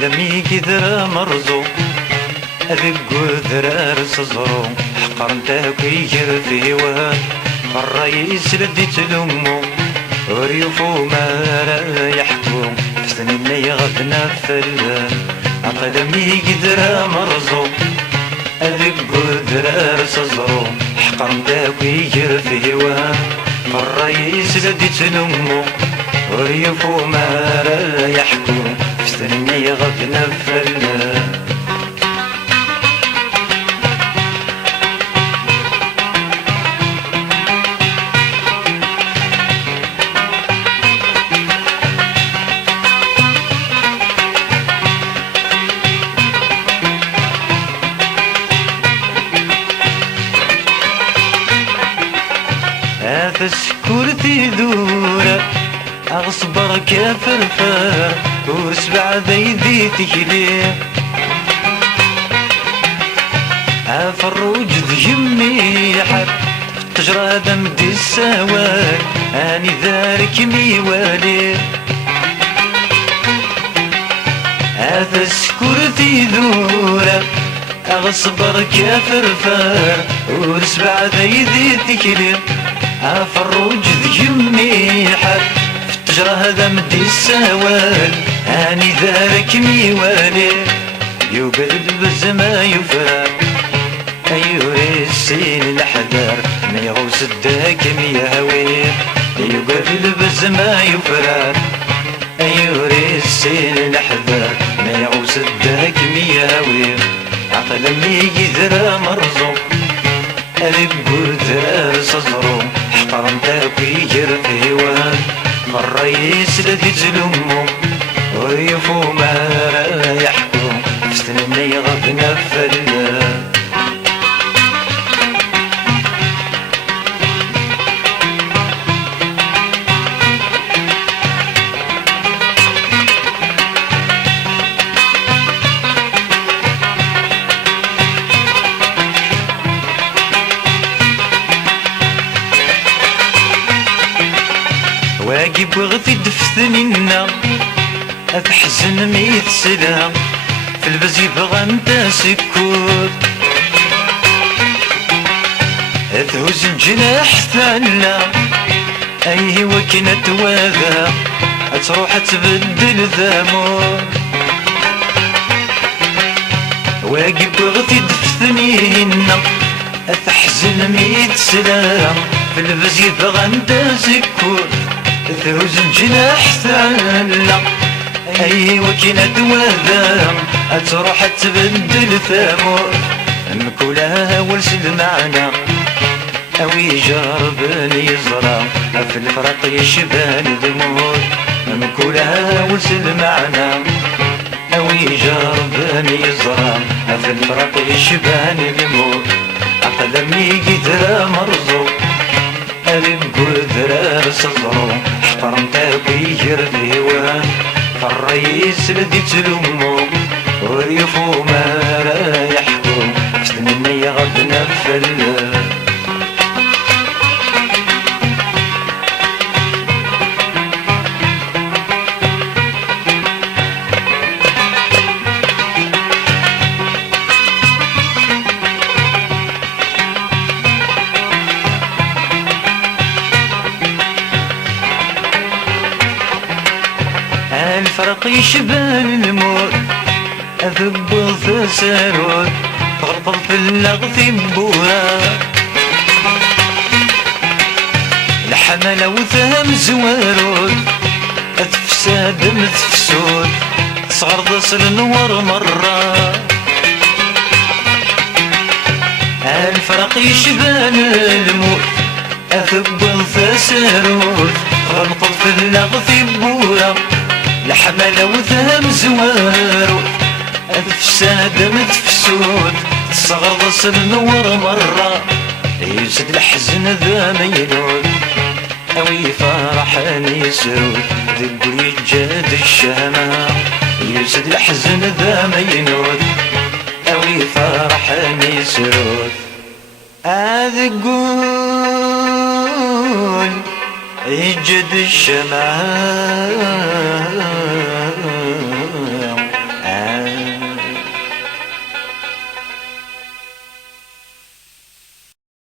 عقلمي كذرة مرزو أذق ذرار صزرو حقر نتاك يجر في وهان الرئيس ردي تلمو وريوفو ما لا يحكو فسنين يغدنا فلان عقلمي كذرة مرزو أذق ذرار صزرو حقر نتاك يجر في وهان الرئيس ردي تلمو وريوفو ما لا يحكو فسنين يغدنا فلان فسكورتي دورة أغصبر كفرفار ورسبع ذيدي تكلي أفروج ذيمي حب تجرى دمدي السوار أني ذارك ميوالي فسكورتي دورة أغصبر كفرفار ورسبع ذيدي تكلي أفروج ذيمي حب تجرى هذا مدي السوال أني ذارك ميوالي يقلب بزما يفرق أيوري السين الأحذر ما يغوص الداك ميهوي يقلب بزما يفرق أيوري السين الأحذر ما يغوص الداك ميهوي عقل مي ذرا مرزو أذب ذرا صزرو حقرم تاكي يجر في وان الرئيس الذي تلمو ويفو ما لا يحكم فستنني غبنا فلان واجب وغثي دفتنينا أتحزن ميت سلام في البز يبغى انت سكوت أتهز الجناح ثنا أيه وكنت واذا أتروح تبدل ذامور واجب وغثي دفتنينا أتحزن ميت سلام في البز يبغى انت سكوت ثوز الجناح ثلا أي وكنت وذا أتروح تبدل ثامور مكولها ورسل معنا أو يجرب يزرع في الفرق يشبان دمور مكولها ورسل معنا أو يجرب يزرع في الفرق يشبان دمور أقلمي قدر مرزو أذب ذرار صدرو حقرم تاكي يجر وان فالرئيس الذي تلمو وريفو ما لا يحكم فسنني غدنا فلان الفرق يشبان الموت أذب ثسارود تغرفض في اللغث بورا الحملة وثهم زوارود أتفساد متفسود تصغر ضصر النور مرة الفرق يشبان الموت أذب ثسارود تغرفض في اللغث بورا الحملة وثهم زوارو أتفساد متفسود تصغر النور مرة يزد الحزن ذا ميلود أو يفرح يسرود ذب يجاد الشمع يزد الحزن ذا ميلود أو يفرح يسرود أذقول يجد الشمع